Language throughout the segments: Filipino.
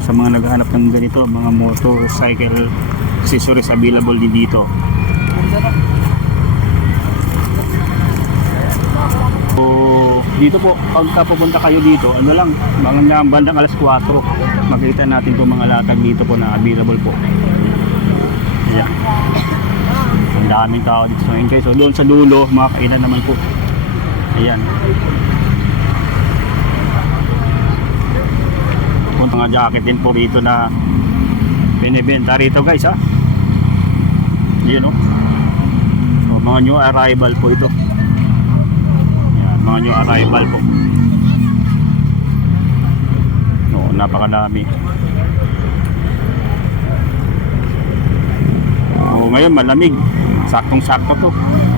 sa mga naghahanap ng ganito, mga motorcycle accessories, available din dito. So, dito po, pagka pupunta kayo dito, ano lang, mga bandang alas 4, makita natin itong mga latag dito po na available po. Ayan. Ang daming tao dito sa ngayon. So, doon sa dulo, mga kainan naman po. Ayan. Mga jacket din po rito na binibenta rito guys ha. Yan o. So, mga new arrival po ito. Yan, mga new arrival po. Oo, napakadami. Oo, ngayon malamig. Saktong sakto to.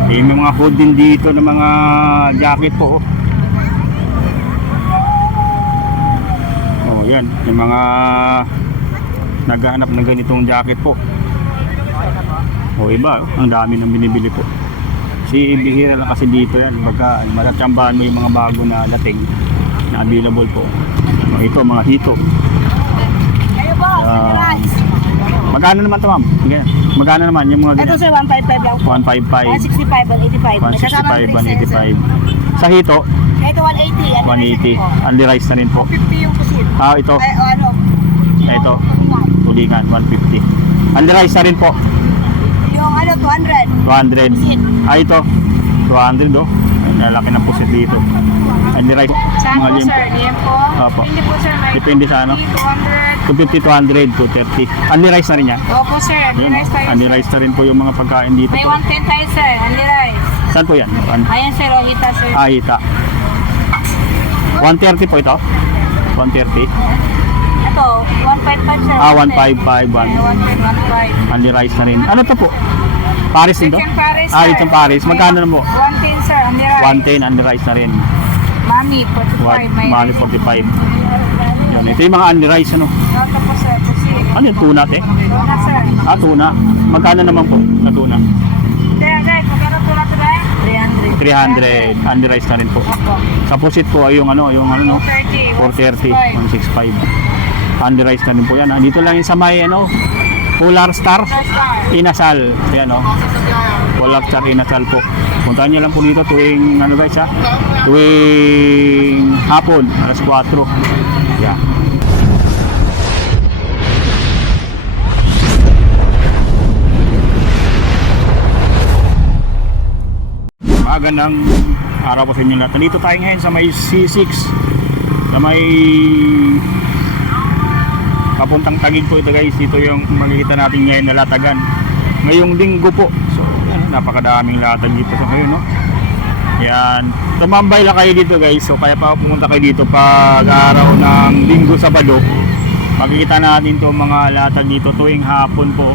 May mga hood din dito ng mga jacket po. Yan, yung mga naghahanap ng ganitong jacket po. O iba, ang dami nang binibili po. Si bihira lang kasi dito yan. Baga, matatsambahan mo yung mga bago na dating na available po. O, ito, mga hito. Magkano naman ito, ma'am? Magkano naman yung mga ganyan? Ito sir, 155 lang. 155, 165, 185. Sa hito? Ito 180. 180. Only rice na rin po. 50 yung kusin. Ah, ito. Ay, ano? Ito. Tulingan, 150. Only rice na rin po. Yung ano, 200. 200. Ah, ito. 200 oh. Ay, lalaki ng pusit dito. Only rice. Saan po limpo. sir? Liempo? Opo. Hindi po sir. May Depende sa ano. 200. 250, 200, 230. Only rice na rin yan. Opo sir. Ayun, Rice tayo. only rice na rin po yung mga pagkain dito May po. 110 tayo sir. Only rice. Saan po yan? Ayan sir, Ohita sir. Ah, hita. 130 po ito? 130? Ito, 155 sir. Ah, 155. 110, 15. Only rice na rin. Ano to po? Paris din to? Chicken Paris Ah, sir. itong Paris. Magkano na po? 110 sir. Only rice. 110, only rice na rin. Mami, 45. May Mali 45. Yun, ito yung mga only rice ano. Ito po sir. Kasi, Ano yung tuna te? tuna sir. Ah, tuna. Magkano naman po na tuna? Guys, magkano tuna ito guys? 300. 300. Only rice na rin po. Opo. Sa pusit po ay yung ano no? 430. 430, 165. Only rice na rin po yan. Ha? Dito lang yung sa may ano, Polar Star Inasal. Ayan o. Polar Star Inasal po. Puntahan nyo lang po dito tuwing ano guys ha? Tuwing hapon, alas 4. Yeah. Magandang araw po sa inyo lahat. Dito tayo ngayon sa may C6, sa may papuntang Taguig po ito guys. Dito yung makikita natin ngayon na latagan ngayong linggo po. So yan, napakadaming latag dito sa ngayon no? Yan, tumambay lang kayo dito guys. So kaya pa pumunta kayo dito pag araw ng linggo, Sabado. Makikita natin itong mga latag dito tuwing hapon po.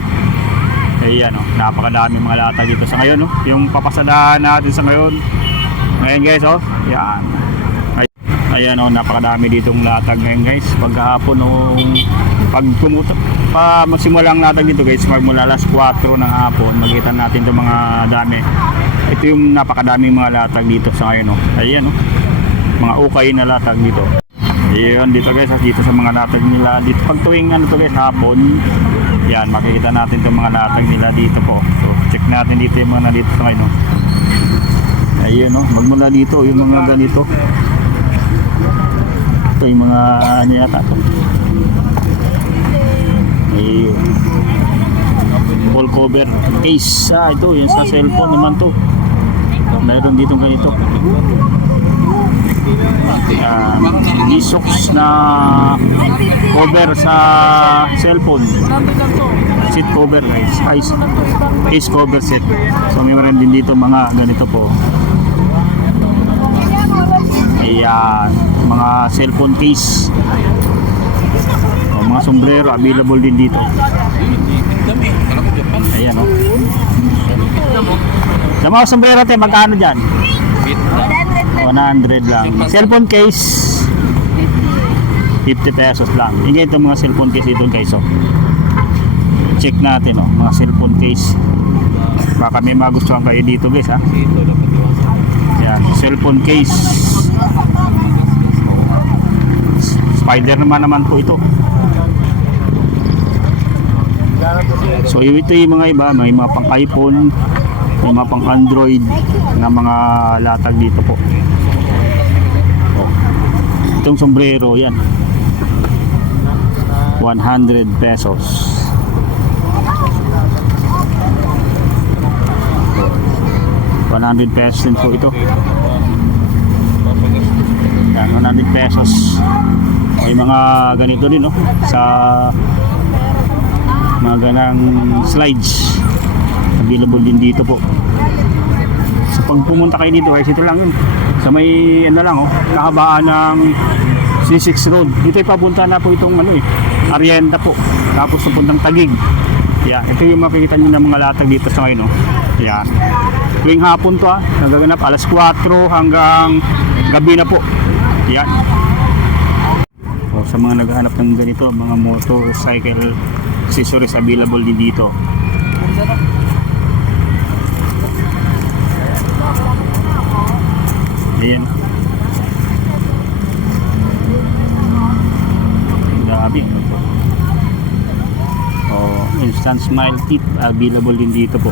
Ayan o, napakadami mga latag dito sa ngayon no? Yung papasadahan natin sa ngayon guys o, yan. Ayan o, napakadami ditong latag ngayon guys. Pagkahapon o, magsimulang latag dito guys, magmula alas 4 ng hapon, makikita natin itong mga dami. Ito yung napakadaming mga latag dito sa ngayon o. Ayan o, mga ukay na latag dito. Ayan dito guys, dito sa mga latag nila dito. Pag tuwing ano to guys, hapon, yan, makikita natin itong mga latag nila dito po. So, check natin dito yung mga dito sa ngayon. No? Ayun, no? Magmula dito, yung mga ganito. Ito yung mga ano yata ito. Ayun. Wall cover case. Ah, ito, yung sa cellphone naman to. Mayroon dito ganito. G-Sox na cover sa cellphone, seat cover guys, case cover set. So may meron din dito mga ganito po. Ayan, mga cellphone case. O, mga sombrero available din dito. Ayan o. Sa mga sombrero tayo, magkano dyan? 100 lang. Cellphone case 50 pesos lang. Hingga itong mga cellphone case dito guys oh. Check natin oh, mga cellphone case. Baka may magustuhan kayo dito guys ha. Yan, cellphone case. Spider naman po ito. So ito yung mga iba, may mga pang iPhone, may mga pang Android na mga latag dito po. Oh. Itong sombrero yan, 100 pesos. $100 din po ito. Yan, 100 pesos. May mga ganito din, no? Sa mga ganang slides. Available din dito po. So pag pumunta kayo dito, guys, ito lang yun. Sa may, ano lang, oh, nakabaan ng C6 Road. Dito ay papunta na po itong, Arienta po. Tapos pupuntang Taguig. Yan, ito yung makikita nyo ng mga latag dito sa ngayon, no? Yan. Tuwing hapon to, nagaganap alas 4 hanggang gabi na po. Yan. O, sa mga naghahanap ng ganito, mga motorcycle accessories available din dito. Ayan. Grabe. O, instant smile tip available din dito po.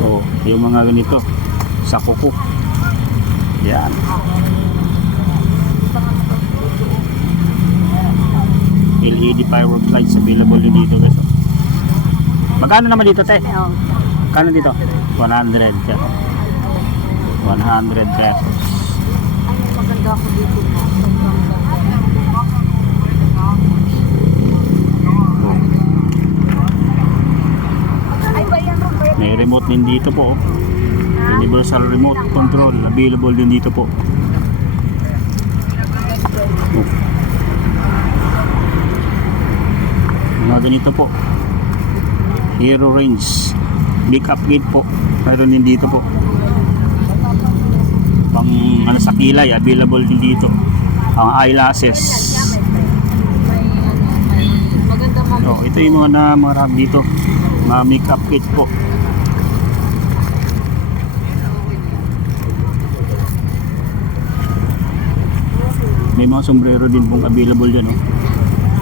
O, yung mga ganito sa kuko. Yan. LED firework lights available din dito, guys. Magkano naman dito, te? Kano dito? 100. 100 pesos. Ay, maganda ako dito. May remote din dito po. Universal remote control available din dito po. Oh. Mga ganito po. Hero range. Big upgrade po. Meron din dito po. Pang sa kilay available din dito. Ang eyelashes. Maganda mo. Oh, ito yung mga marami dito. Mga makeup kit po. May mga sombrero din pong available dyan, oh.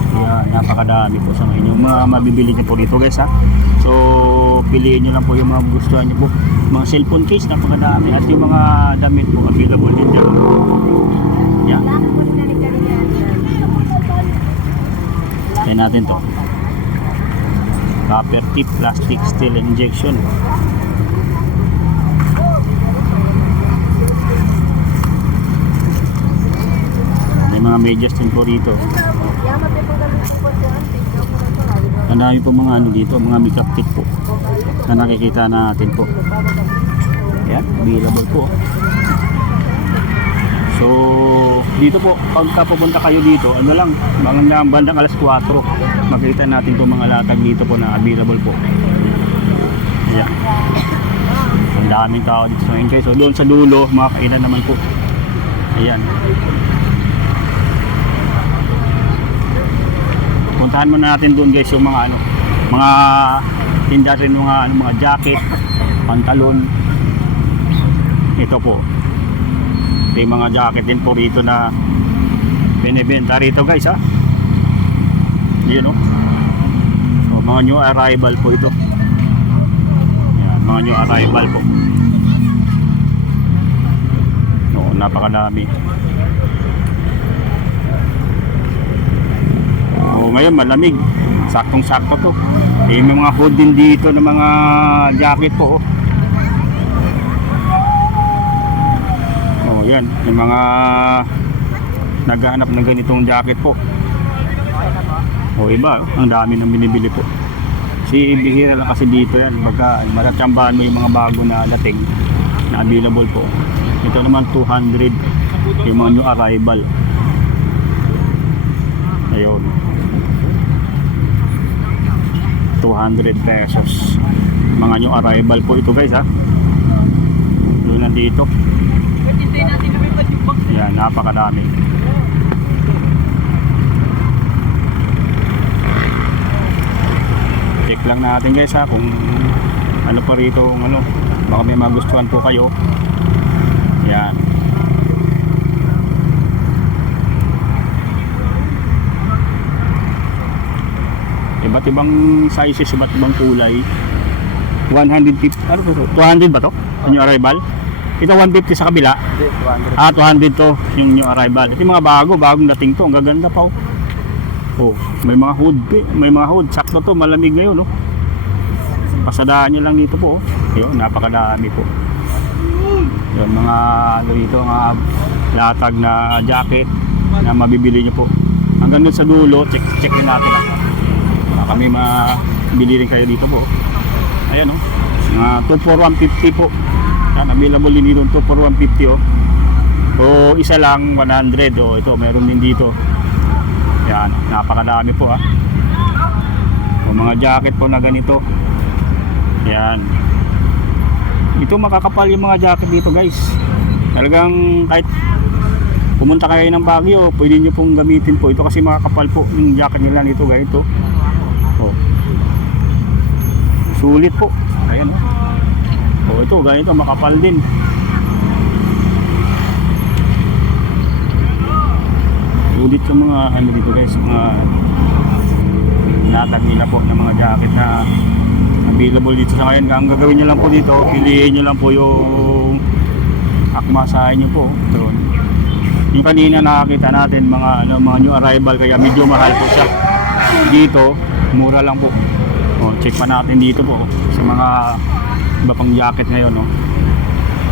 Kaya napakadami po sa ngayon yung mga mabibili nyo po dito, guys, ha. So piliin nyo lang po yung mga gustuhan nyo po. Mga cellphone case, napakadami. At yung mga damit po available din dyan. Yan. Try natin to. Copper tip, plastic, steel injection. May mga medyas din po rito. Ang dami po mga dito, mga makeup kit po na nakikita natin po. Yan, available po. So dito po, pagka pupunta kayo dito, ano lang, bandang alas 4, makikita natin po mga latag dito po na available po. Ayan. Ang daming tao dito sa ngayon, guys. So doon sa dulo, mga kainan naman po. Ayan. Puntahan muna natin doon, guys, yung mga mga tinda rin, mga jacket, pantalon. Ito po. Ito yung mga jacket din po rito na binibenta rito, guys, ha. Yun, oh. So, mga new arrival po ito. Yan, mga new arrival po. Oo, napakadami. Oo, ngayon malamig. Saktong-sakto to. May mga hood din dito ng mga jacket po, oh. Yan, yung mga naghahanap ng ganitong jacket po. O iba, ang dami nang binibili po. Si bihira lang kasi dito yan. Baka matatsambahan mo yung mga bago na dating na available po. Ito naman 200 yung mga new arrival. Ayun, 200 pesos mga new arrival po ito, guys, ha. Doon nandito. Yan, napakadami. Check lang natin, guys, ha, kung ano pa rito, baka may magustuhan po kayo. Yan. Iba't ibang sizes, iba't ibang kulay. 150, ano to? 200 ba to? Yung new arrival? Ito 150 sa kabila. 200. 200 to yung new arrival. Ito yung mga bagong dating to. Ang gaganda pa oh. Oh, may mga hood, may mga hood. Sakto to, malamig ngayon, no? Pasadaan nyo lang dito po, oh. Ayun, napakadami po. Yung mga ano dito, mga latag na jacket na mabibili nyo po. Hanggang dun sa dulo, check din natin. Baka may mabili rin kayo dito po. Ayan, oh. Mga 2 for 150 po. Yan, available din dito 2 for 150, oh. O isa lang 100, oh. Ito, meron din dito. Yan, napakadami po, ah. O mga jacket po na ganito. Yan. Ito makakapal yung mga jacket dito, guys. Talagang kahit pumunta kayo ng Baguio, pwede nyo pong gamitin po. Ito kasi makakapal po yung jacket nila nito, ganito. O. Sulit po. Ayan, oh. O ito, ganito, makapal din. Sulit yung mga ano dito, guys, mga natag nila po ng mga jacket na available dito sa ngayon. Ang gagawin nyo lang po dito, piliin nyo lang po yung akmasahin nyo po. Ito. Yung kanina nakakita natin mga new arrival, kaya medyo mahal po siya. Dito, mura lang po. O, check pa natin dito po sa mga iba pang jacket ngayon, no.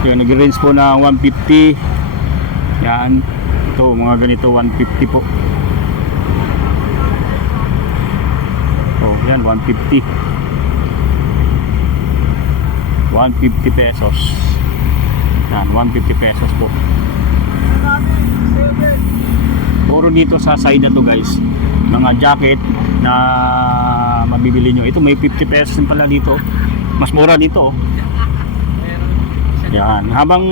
Yung nag-range po na 150. Yan. Ito, mga ganito 150 po. Oh, yan 150. 150 pesos. Yan, 150 pesos po. Puro dito sa side na to, guys. Mga jacket na mabibili nyo. Ito may 50 pesos din pala dito. Mas mura dito, oh. Yan, habang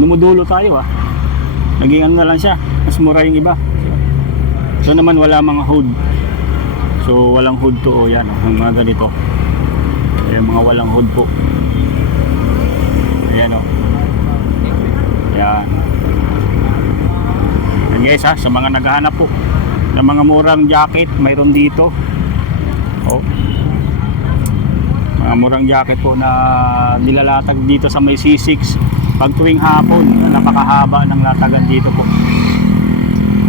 dumudulo tayo, ah, naging ano na lang siya, mas mura yung iba. So naman wala mga hood. So walang hood to, oh, yan, oh, mga ganito. Ayan, mga walang hood po. Ayan, oh. Yan. Yan, guys, ha, sa mga naghahanap po ng mga murang jacket, mayroon dito. Oh. Mga murang jacket po na nilalatag dito sa may C6 pag tuwing hapon. Napakahaba ng latagan dito po.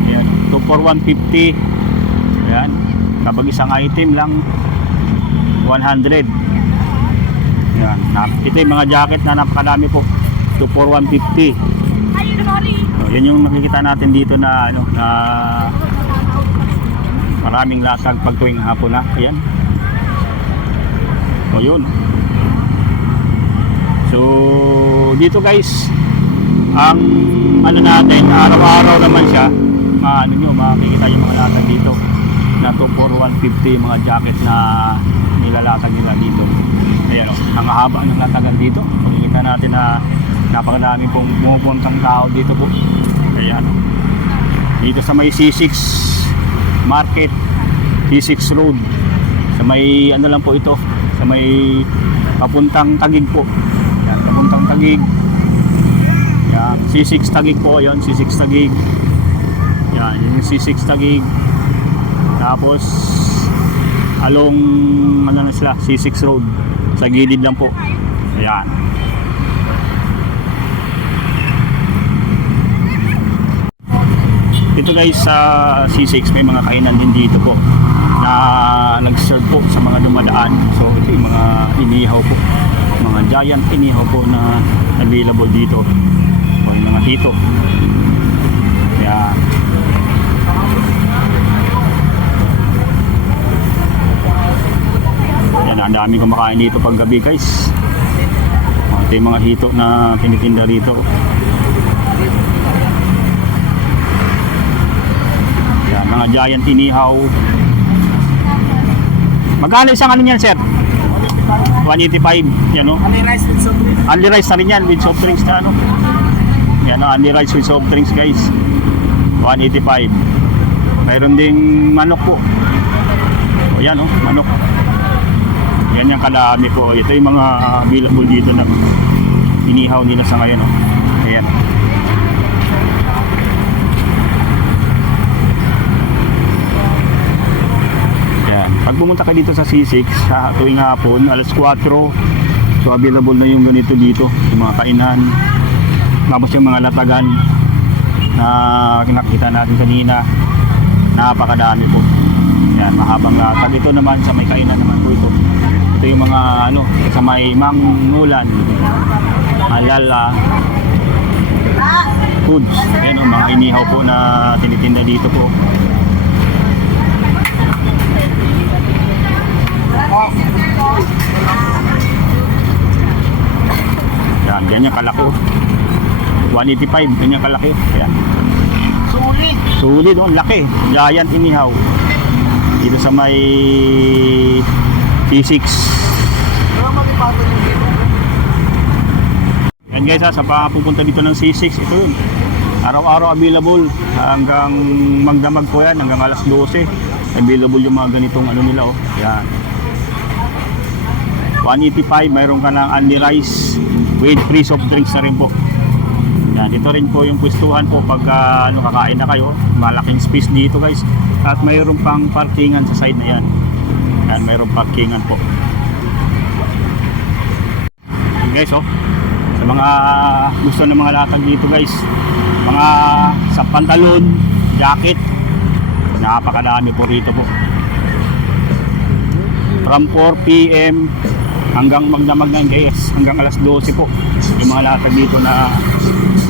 Ayan, 2 for 150. Ayan, kapag isang item lang 100. Ayan, ito yung mga jacket na napakadami po, 2 for 150. So, yan yung nakikita natin dito na ano, na maraming latag pag tuwing hapon na. Ayan. O yun. So dito, guys, ang ano natin, araw-araw naman siya, ano nyo, makikita yung mga latag dito na 2 for 150, yung mga jacket na nilalatag nila dito. Ayan, o, ang haba ng latagan dito. Makikita natin na napakadami pong pumupuntang tao dito po. Ayan, o. Dito sa may C6 Market, C6 Road, sa may ano lang po ito, sa may papuntang Taguig po. Yan, papuntang Taguig. Yan, C6 Taguig po, yan, C6 Taguig. Yan, yung C6 Taguig. Tapos along ano na sila, C6 Road, sa gilid lang po. Ayan. Dito, guys, sa C6 may mga kainan din dito po na nag-serve po sa mga dumadaan. So ito yung mga inihaw po, mga giant inihaw po na available dito. So yung mga hito. Ayan. Ayan, ang dami kumakain dito pag gabi, guys. Ito yung mga hito na tinitinda rito. Ayan, mga giant inihaw. Magkano isang ano niyan, sir? 185. Yan, no? Only rice with soft drinks. Only rice na rin yan with soft drinks na, ano? Yan, no? Only rice with soft drinks, guys. 185. Mayroon ding manok po. O yan, no? Manok. Yan yung kadami po. Ito yung mga available dito na inihaw nila sa ngayon, no? Ayan. Yan. pumunta kayo dito sa C6 sa tuwing hapon, alas 4. So available na yung ganito dito, yung mga kainan. Tapos yung mga latagan na nakita natin kanina, napakadami po. Yan, mahabang latag. Ito naman sa may kainan naman po ito. Ito yung mga ano, sa may Mangmulan, Alala Foods. Yan, mga inihaw po na tinitinda dito po. Yan, ganyan kalaki. 185, ganyan kalaki. Yan. Sulit. Sulit, oh, laki. Giant inihaw. Dito sa may P6. Pero mag-ipato yung dito. Yan guys, sa pupunta dito ng C6, ito yun. Araw-araw available hanggang magdamag po yan, hanggang alas 12. Available yung mga ganitong ano nila, oh. Yan. 185, mayroon ka ng only rice with free soft drinks na rin po. Yan, dito rin po yung pwestuhan po pag ano, kakain na kayo. Malaking space dito guys. At mayroon pang parkingan sa side na yan. Yan, mayroon parkingan po. Yan guys, oh. Sa mga gusto ng mga latag dito guys, mga sa pantalon, jacket, napakadami po rito po. From 4 p.m. hanggang magdamag ng guys, hanggang alas 12 po yung mga latag dito na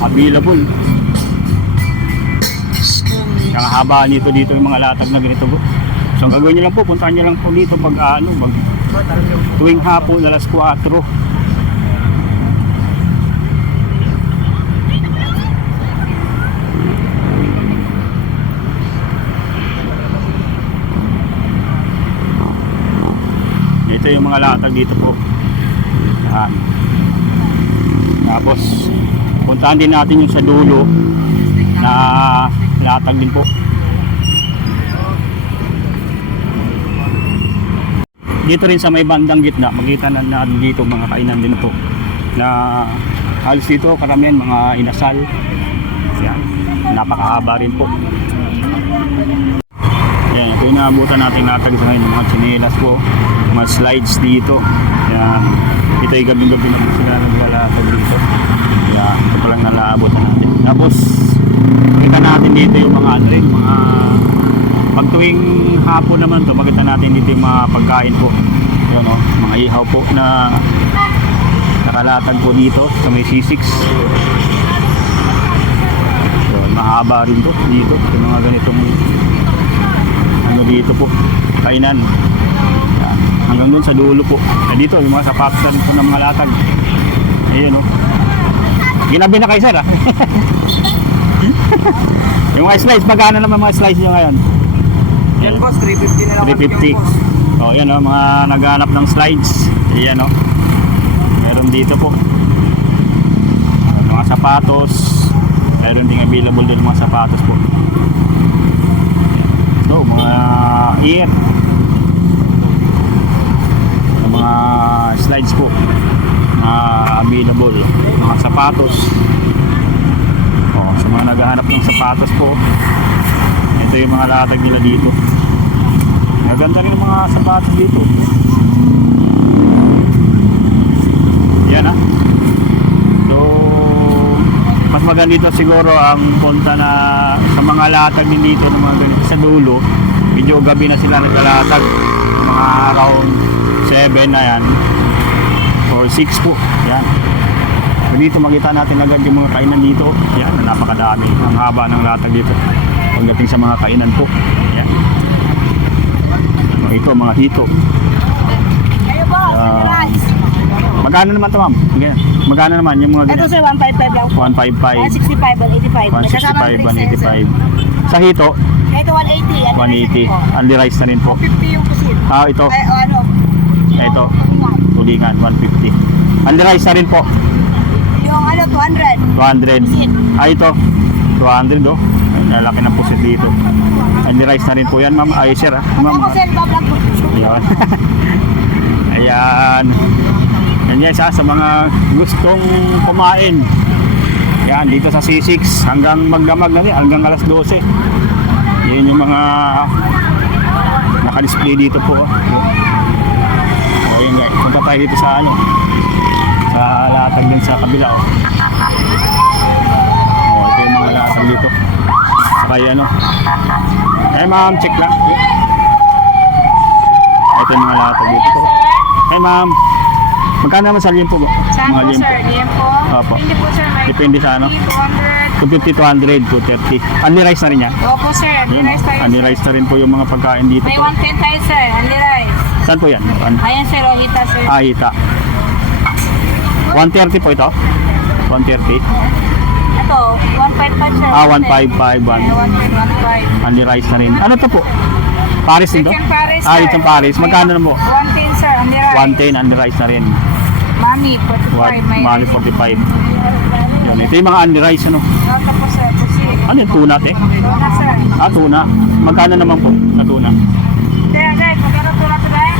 available. Ang haba nito dito yung mga latag na ganito po. So ang gagawin nyo lang po, puntahan nyo lang po dito pag tuwing hapon alas 4. Ito yung mga latag dito po. Yan. Tapos puntahan din natin yung sa dulo na latag din po. Dito rin sa may bandang gitna, makita na natin dito mga kainan din po na halos dito karamihan mga inasal. Yan. Napakahaba rin po. Yan, ito yung naabutan natin latag sa ngayon, mga tsinelas po, mga slides dito. Yan. Ito yung gabi-gabi na sila naglalatag dito. Yan, ito pa lang nalaabutan natin. Tapos makita natin dito yung mga ano rin, mga pag tuwing hapon naman to, makita natin dito yung mga pagkain po. Yan, no? Mga ihaw po na nakalatag po dito sa may C6. Yan, mahaba rin to dito, yung mga ganitong ano dito po, kainan. Yan. Hanggang dun sa dulo po. Dito yung mga sapatan po ng mga latag. Ayun, oh. Ginabi na kayo sir, ah. Yung mga slice, magkano naman mga slice nyo ngayon? Yan boss, 350 na lang. 350. So yan, oh, mga naghanap ng slides. Ayan, oh. Meron dito po. Mga sapatos. Meron ding available doon mga sapatos po. So, mga ear. Mga slides po. Available. Mga sapatos. Sa mga naghahanap ng sapatos po, ito yung mga latag nila dito. Maganda rin yung mga sapatos dito. Yan, ha. So mas maganda dito siguro ang punta na sa mga latag din dito ng mga ganito sa dulo. Medyo gabi na sila naglalatag, mga around 7 na yan or 6 po. Yan. So dito makita natin agad yung mga kainan dito. Yan, napakadami. Ang haba ng latag dito pagdating sa mga kainan po. Yan. So, ito mga hito. Kayo po, rice. Magkano naman ito ma'am? Okay. Magkano naman yung mga Ito ganyan? sir, 155 lang po. 155, 65, 165, 185. 185. Sa hito, Ito 180. 180. Only rice na rin po. 50 yung kusin. Ito. Ay, ano? Ito, tulingan, 150. Only rice na rin po. Yung ano, 200. 200. Ito, 200 oh. Ay, lalaki ng pusit dito. Only rice na rin po yan ma'am. Ay sir, ma'am. Ako sir, bablog po. Ayan. Ayan. Yan guys, sa mga gustong kumain. Yan, dito sa C6 hanggang magdamag na rin, hanggang alas 12. Yun yung mga naka-display dito po. Oh. So, yun guys. Punta tayo dito sa ano. Sa latag din sa kabila. Oh. Oh, ito yung mga latag dito. Saka yung ano. Eh ma'am, check lang. Ito yung mga latag dito po. Eh ma'am, magkano naman sa liempo po? Saan po, liempo. sir? Liempo? Opo. Hindi po, sir. May Depende sa ano. 200. 250, 200, 230. Only rice na rin yan. Opo, sir. Yun, Rice tayo, only sir. rice na rin po yung mga pagkain dito May po. 110 tayo, sir. Only rice. Saan po yan? Ayan, sir. Ohita, sir. Ahita. 130 po ito. 130. Ito, 155, sir. 155. 15. Only rice na rin. Ano to po? Paris din to? Chicken Paris, Ah, sir. itong Paris. Magkano na po? 110, sir. Only rice. 110 only rice na rin. Mami, 45. May Mali 45. Yun, ito yung mga only rice ano. Nata po, sir. Kasi, Ano yung tuna te? Tuna, sir. Ah, tuna. Magkano naman po sa tuna? Guys, magkano tuna today?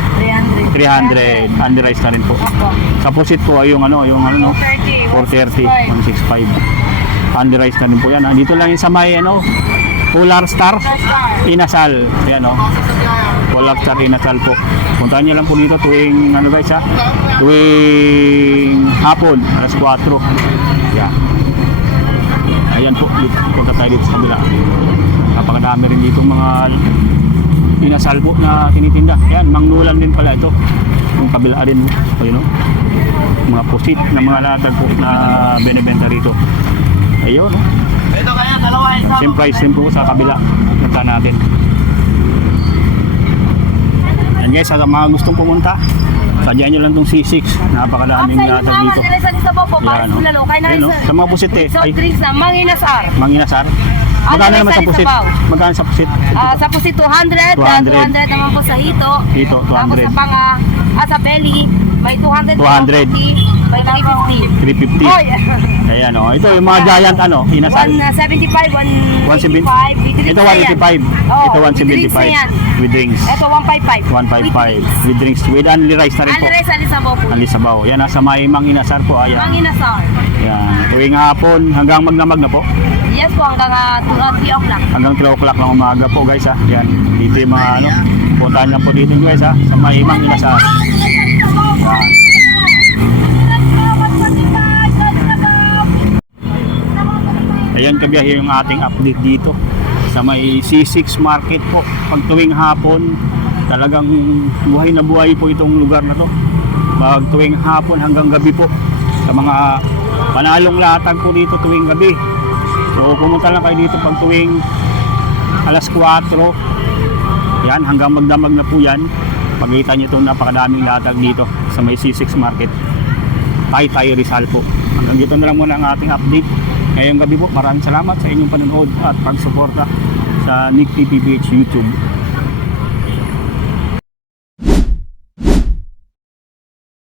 300. 300. Only rice na rin po. Opo. Sa pusit po ay yung ano, 430. 430, 165. Only rice na rin po yan. Dito lang yung sa may ano, Polar Star, Inasal. Yan o. Polar Star, Inasal po. Puntahan nyo lang po dito tuwing ano guys ha? Tuwing hapon, alas 4. Yan. Ayan po, punta tayo dito sa kabila. Napakadami rin dito mga Inasal po na tinitinda. Yan, mangnulan din pala ito. Yung kabila rin. O yun o. Mga pusit na mga latag po na binibenta rito. Ayun o. Ito kaya, dalawa isa. Same price din po sa kabila. Punta natin. Yan guys, sa mga gustong pumunta, sadyain nyo lang itong C6. Napakadaming latag dito. Yan o. Yan o. Sa mga pusit eh. Ay, drinks na manginasar. manginasar. Magkano naman sa pusit? Magkano sa pusit? Sa pusit 200, 200. 200 naman po sa hito. Dito, Tapos 200. sa panga, sa belly, may 200, 200. 250, may 350. 350. Oy! Ayan o. Ito yung mga giant ano, Inasal. 175, 185, 175. Ito 185. Oh, Ito with drinks na yan. 175. With drinks. Ito 155. 155. With drinks. With only rice na rin po. Andres Alisabaw po. Only sabaw. Yan, nasa may Manginasar po. Ayan. Manginasar. Yan. Tuwing hapon hanggang magdamag na po. Yes po, hanggang 3 o'clock. Hanggang 3 o'clock ng umaga po guys ha. Yan. Dito yung mga ano. Puntahan lang po dito guys ha. Sa may Manginasar. Yan. Ayan kabiyahe yung ating update dito sa may C6 Market po. Pag tuwing hapon, talagang buhay na buhay po itong lugar na to. Pag tuwing hapon hanggang gabi po. Sa mga panalong latag po dito tuwing gabi. So pumunta lang kayo dito pag tuwing alas 4. Yan, hanggang magdamag na po yan. Pagkita nyo itong napakadaming latag dito sa may C6 Market. Taytay Rizal po. Hanggang dito na lang muna ang ating update. Ngayong gabi po, maraming salamat sa inyong panonood at pagsuporta sa Nick TPPH YouTube.